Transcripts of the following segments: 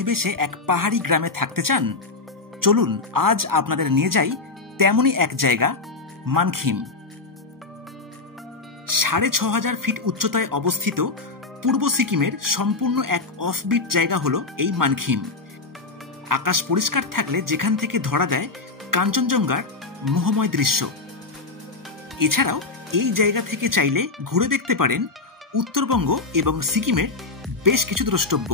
পরিবেশে এক পাহাড়ি গ্রামে থাকতে চান? চলুন আজ আপনাদের নিয়ে যাই তেমনই এক জায়গা, মানখিম। ৬,৫০০ ফিট উচ্চতায় অবস্থিত পূর্ব সিকিমের সম্পূর্ণ এক অফবিট জায়গা হলো এই মানখিম। আকাশ পরিষ্কার থাকলে যেখান থেকে ধরা দেয় কাঞ্চনজঙ্ঘার মোহময় দৃশ্য। এছাড়াও এই জায়গা থেকে চাইলে ঘুরে দেখতে পারেন উত্তরবঙ্গ এবং সিকিমের বেশ কিছু দ্রষ্টব্য।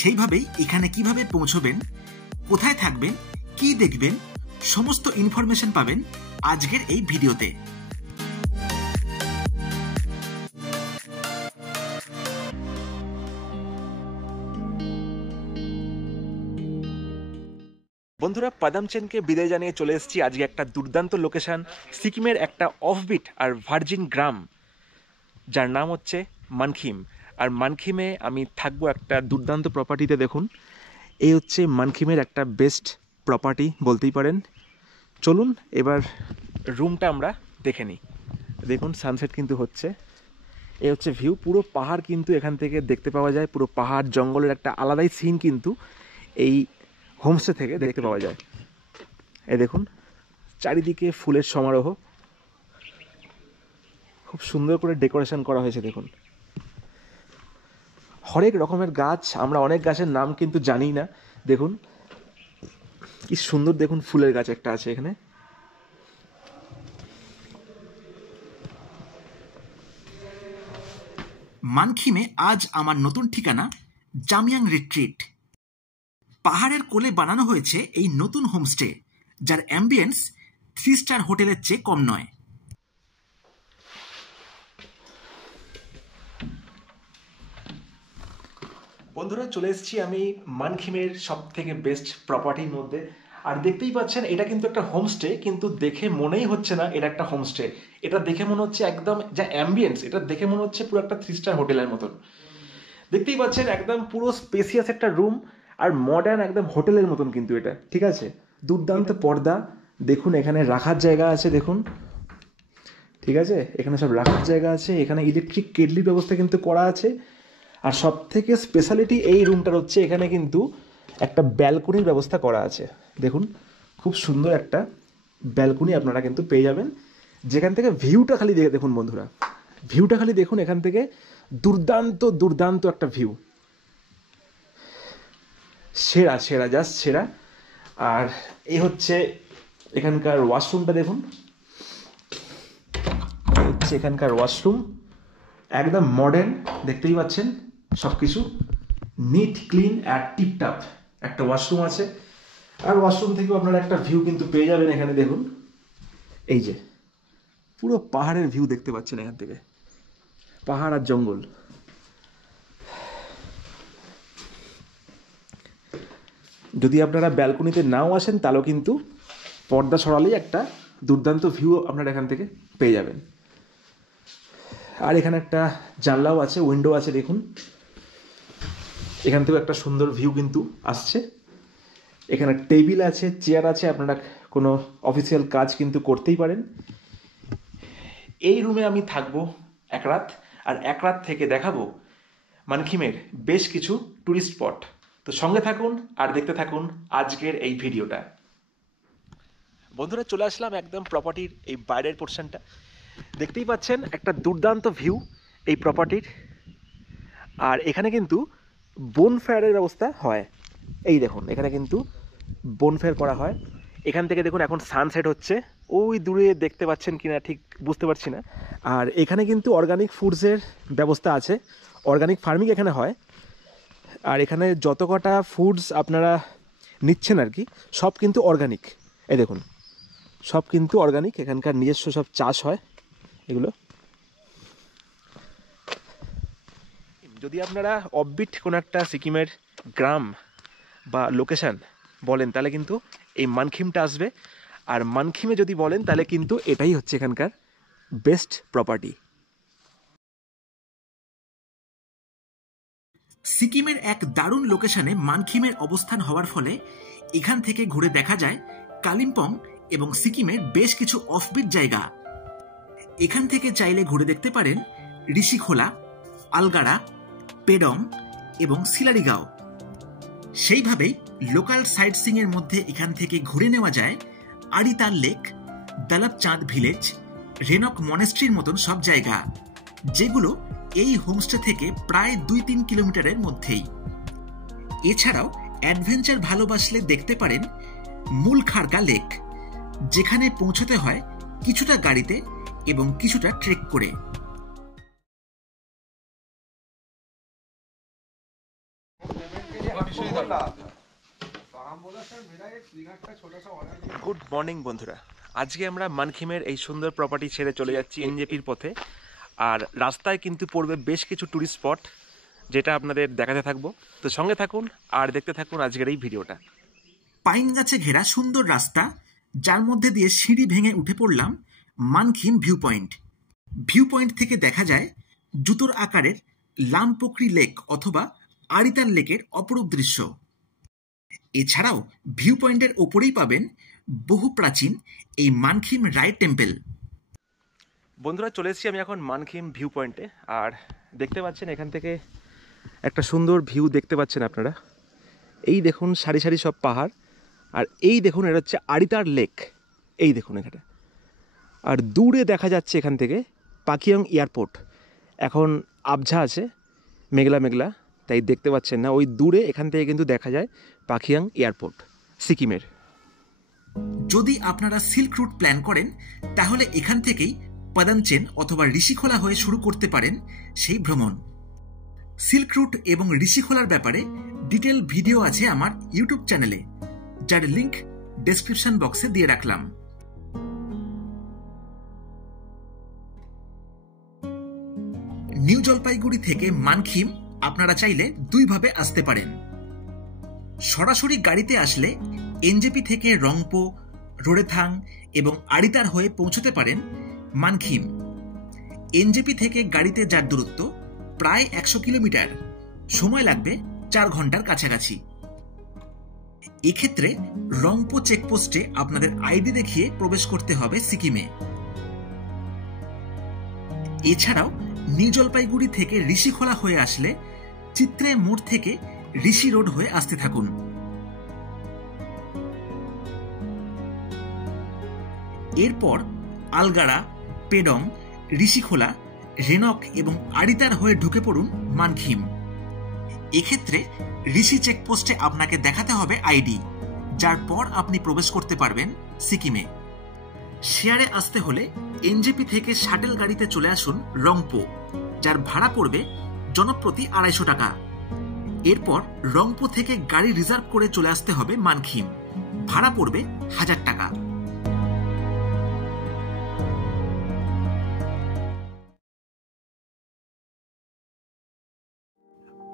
সেইভাবেই এখানে কিভাবে পৌঁছবেন, কোথায় থাকবেন, কি দেখবেন, সমস্ত ইনফরমেশন পাবেন আজকের এই ভিডিওতে। বন্ধুরা, পাদামচেনকে বিদায় জানিয়ে চলে এসেছি আজকে একটা দুর্দান্ত লোকেশন, সিকিমের একটা অফবিট আর ভার্জিন গ্রাম, যার নাম হচ্ছে মানখিম। আর মানখিমে আমি থাকবো একটা দুর্দান্ত প্রপার্টিতে। দেখুন, এই হচ্ছে মানখিমের একটা বেস্ট প্রপার্টি বলতেই পারেন। চলুন এবার রুমটা আমরা দেখে নিই। দেখুন, সানসেট কিন্তু হচ্ছে। এই হচ্ছে ভিউ, পুরো পাহাড় কিন্তু এখান থেকে দেখতে পাওয়া যায়। পুরো পাহাড় জঙ্গলের একটা আলাদাই সিন কিন্তু এই হোমস্টে থেকে দেখতে পাওয়া যায়। এই দেখুন, চারিদিকে ফুলের সমারোহ, খুব সুন্দর করে ডেকোরেশন করা হয়েছে। দেখুন, হরেক রকমের গাছ, আমরা অনেক গাছের নাম কিন্তু জানি না। দেখুন কি সুন্দর, দেখুন ফুলের গাছ একটা আছে এখানে। মানখিমে আজ আমার নতুন ঠিকানা জাময়াং রিট্রিট। পাহাড়ের কোলে বানানো হয়েছে এই নতুন হোমস্টে, যার অ্যাম্বিয়েন্স 3 স্টার হোটেলের চেয়ে কম নয়। বন্ধুরা, চলে এসেছি আমি মানখিমের সব থেকে বেস্ট প্রপার্টির মধ্যে। আর দেখতেই পাচ্ছেন, এটা কিন্তু একটা হোমস্টে, কিন্তু দেখে মনেই হচ্ছে না এটা একটা হোমস্টে। এটা দেখে মনে হচ্ছে একদম যা অ্যাম্বিয়েন্স, এটা দেখে মনে হচ্ছে পুরো একটা 3 স্টার হোটেলের মতন। দেখতেই পাচ্ছেন একদম পুরো স্পেসিয়াস একটা রুম আর মডার্ন একদম হোটেলের মতন কিন্তু এটা, ঠিক আছে। দুর্দান্ত পর্দা, দেখুন এখানে রাখার জায়গা আছে, দেখুন, ঠিক আছে, এখানে সব রাখার জায়গা আছে। এখানে ইলেকট্রিক কেটলির ব্যবস্থা কিন্তু করা আছে। আর সব থেকে স্পেশালিটি এই রুমটার হচ্ছে, এখানে কিন্তু একটা ব্যালকনির ব্যবস্থা করা আছে। দেখুন, খুব সুন্দর একটা ব্যালকনি আপনারা কিন্তু পেয়ে যাবেন, যেখান থেকে ভিউটা খালি দেখুন বন্ধুরা, ভিউটা খালি দেখুন এখান থেকে। দুর্দান্ত দুর্দান্ত একটা ভিউ, সেরা সেরা, জাস্ট সেরা। আর এই হচ্ছে এখানকার ওয়াশরুমটা, দেখুন, হচ্ছে এখানকার ওয়াশরুম, একদম মডার্ন, দেখতেই পাচ্ছেন সব কিছু নিট ক্লিন আর টিপটাপ একটা ওয়াশরুম আছে। আর ওয়াশরুম থেকেও আপনারা একটা ভিউ কিন্তু পেয়ে যাবেন এখানে। দেখুন, এই যে পুরো পাহাড়ের ভিউ দেখতে পাচ্ছেন এখান থেকে, পাহাড় আর জঙ্গল। যদি আপনারা ব্যালকনিতে নাও আসেন, তাহলেও কিন্তু পর্দা সরালেই একটা দুর্দান্ত ভিউ আপনারা এখান থেকে পেয়ে যাবেন। আর এখানে একটা জানলাও আছে, উইন্ডো আছে, দেখুন এখান থেকেও একটা সুন্দর ভিউ কিন্তু আসছে। এখানে টেবিল আছে, চেয়ার আছে, আপনারা কোনো অফিসিয়াল কাজ কিন্তু করতেই পারেন। এই রুমে আমি থাকবো এক রাত, আর এক রাত থেকে দেখাবো মানখিমের বেশ কিছু টুরিস্ট স্পট। তো সঙ্গে থাকুন আর দেখতে থাকুন আজকের এই ভিডিওটা। বন্ধুরা, চলে আসলাম একদম প্রপার্টির এই বাইরের পোর্শনটা। দেখতেই পাচ্ছেন একটা দুর্দান্ত ভিউ এই প্রপার্টির। আর এখানে কিন্তু বোনফায়ারের ব্যবস্থা হয়। এই দেখুন, এখানে কিন্তু বোনফায়ার করা হয়। এখান থেকে দেখুন এখন সানসেট হচ্ছে, ওই দূরে দেখতে পাচ্ছেন কিনা ঠিক বুঝতে পারছি না। আর এখানে কিন্তু অর্গানিক ফুডসের ব্যবস্থা আছে, অর্গানিক ফার্মিং এখানে হয়। আর এখানে যত কটা ফুডস আপনারা নিচ্ছেন আর কি, সব কিন্তু অর্গানিক। এই দেখুন, সব কিন্তু অর্গানিক, এখানকার নিজস্ব সব চাষ হয় এগুলো। যদি আপনারা অফবিট কোনো একটা সিকিমের গ্রাম বা লোকেশান বলেন, তাহলে কিন্তু এই মানখিমটা আসবে। আর মানখিমে যদি বলেন, তাহলে কিন্তু এটাই হচ্ছে এখানকার বেস্ট প্রপার্টি। সিকিমের এক দারুণ লোকেশনে মানখিমের অবস্থান হওয়ার ফলে এখান থেকে ঘুরে দেখা যায় কালিম্পং এবং সিকিমের বেশ কিছু অফবিট জায়গা। এখান থেকে চাইলে ঘুরে দেখতে পারেন ঋষিখোলা, আলগাড়া, পেডং এবং সিলারিগাঁও। সেইভাবেই লোকাল সাইট সিইং এর মধ্যে এখান থেকে ঘুরে নেওয়া যায় আড়িতাল লেক, দালাবচাঁদ ভিলেজ, রেনক মনেস্ট্রির মতন সব জায়গা, যেগুলো এই হোমস্টে থেকে প্রায় 2-3 কিলোমিটারের মধ্যেই। এছাড়াও অ্যাডভেঞ্চার ভালোবাসলে দেখতে পারেন মূল খাড়কা লেক, যেখানে পৌঁছতে হয় কিছুটা গাড়িতে এবং কিছুটা ট্রেক করে। গুড মর্নিং বন্ধুরা, আজকে আমরা মানখিমের এই সুন্দর প্রপার্টি ছেড়ে চলে যাচ্ছি এনজেপির পথে। আর রাস্তায় কিন্তু পড়বে বেশ কিছু ট্যুরিস্ট স্পট, যেটা আপনাদের দেখাতে থাকবো। তো সঙ্গে থাকুন আর দেখতে থাকুন আজকের এই ভিডিওটা। পাইন গাছে ঘেরা সুন্দর রাস্তা, যার মধ্যে দিয়ে সিঁড়ি ভেঙে উঠে পড়লাম Mankhim view point. View point থেকে দেখা যায় জুতোর আকারের লামপোকরি লেক অথবা আড়িতাল লেকের অপরূপ দৃশ্য। এছাড়াও ভিউ পয়েন্টের ওপরেই পাবেন বহু প্রাচীন এই মানখিম রায় টেম্পল। বন্ধুরা, চলে এসেছি আমি এখন মানখিম ভিউ পয়েন্টে। আর দেখতে পাচ্ছেন এখান থেকে একটা সুন্দর ভিউ দেখতে পাচ্ছেন আপনারা। এই দেখুন সারি সারি সব পাহাড়, আর এই দেখুন এটা হচ্ছে আড়িতাল লেক। এই দেখুন এখানে, আর দূরে দেখা যাচ্ছে এখান থেকে পাখিয়াং এয়ারপোর্ট। এখন আবঝা আছে, মেঘলা মেঘলা, তাই দেখতে পাচ্ছেন না। ওই দূরে এখান থেকে কিন্তু দেখা যায় পাখিয়াং এয়ারপোর্ট সিকিমের। যদি আপনারা সিল্ক রুট প্ল্যান করেন, তাহলে এখান থেকেই পাদানচেন অথবা ঋষিখোলা হয়ে শুরু করতে পারেন সেই ভ্রমণ। সিল্ক রুট এবং ঋষিখোলার ব্যাপারে ডিটেল ভিডিও আছে আমার ইউটিউব চ্যানেলে, যার লিংক ডেসক্রিপশন বক্সে দিয়ে রাখলাম। নিউ জলপাইগুড়ি থেকে মানখিম আপনারা চাইলে দুইভাবে আসতে পারেন। সরাসরি গাড়িতে আসলে এনজেপি থেকে রংপো, রোড়েথাং এবং আড়িতার হয়ে পৌঁছতে পারেন মানখিম। এনজেপি থেকে গাড়িতে যার দূরত্ব প্রায় 100 কিলোমিটার, সময় লাগবে 4 ঘন্টার কাছাকাছি। এক্ষেত্রে রংপো চেকপোস্টে আপনাদের আইডি দেখিয়ে প্রবেশ করতে হবে সিকিমে। এছাড়াও নিউ জলপাইগুড়ি থেকে ঋষিখোলা হয়ে আসলে চিত্রে মোড় থেকে ঋষি রোড হয়ে আসতে থাকুন। এরপর আলগাড়া, পেডং, ঋষিখোলা, রেনক এবং আড়িতার হয়ে ঢুকে পড়ুন মানখিম। এক্ষেত্রে ঋষি চেকপোস্টে আপনাকে দেখাতে হবে আইডি, যার পর আপনি প্রবেশ করতে পারবেন সিকিমে। শেয়ারে আসতে হলে এনজেপি থেকে শাটেল গাড়িতে চলে আসুন রংপো, যার ভাড়া পড়বে জনপ্রতি 250 টাকা। এরপর রংপো থেকে গাড়ি রিজার্ভ করে চলে আসতে হবে মানখিম, ভাড়া পড়বে 1000 টাকা।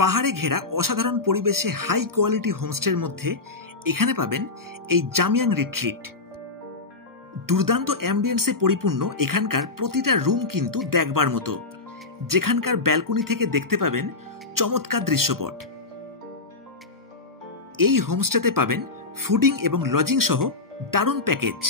পাহাড়ে ঘেরা অসাধারণ পরিবেশে হাই কোয়ালিটি হোমস্টের মধ্যে এখানে পাবেন এই জামিয়াং রিট্রিট। দুর্দান্ত অ্যাম্বিয়েন্সে পরিপূর্ণ এখানকার প্রতিটা রুম কিন্তু দেখবার মতো, যেখানকার ব্যালকনি থেকে দেখতে পাবেন চমৎকার দৃশ্যপট। এই হোমস্টেতে পাবেন ফুডিং এবং লজিং সহ দারুণ প্যাকেজ।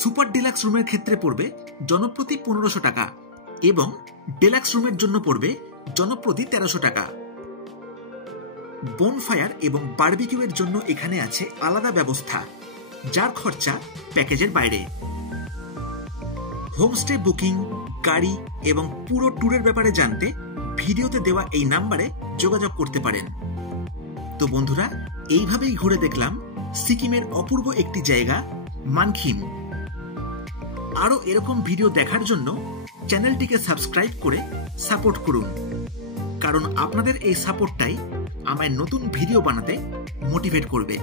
সুপার ডিলাক্স রুমের ক্ষেত্রে পড়বে জনপ্রতি 1500 টাকা এবং ডিলাক্স রুমের জন্য পড়বে জনপ্রতি 1300 টাকা। বনফায়ার এবং বারবিকিউয়ের জন্য এখানে আছে আলাদা ব্যবস্থা, যার খরচা প্যাকেজের বাইরে। হোমস্টে বুকিং, গাড়ি এবং পুরো ট্যুরের ব্যাপারে জানতে ভিডিওতে দেওয়া এই নাম্বারে যোগাযোগ করতে পারেন। তো বন্ধুরা, এইভাবেই ঘুরে দেখলাম সিকিমের অপূর্ব একটি জায়গা মানখিম। আরো এরকম ভিডিও দেখার জন্য চ্যানেলটিকে সাবস্ক্রাইব করে সাপোর্ট করুন, কারণ আপনাদের এই সাপোর্টটাই আমায় নতুন ভিডিও বানাতে মোটিভেট করবে।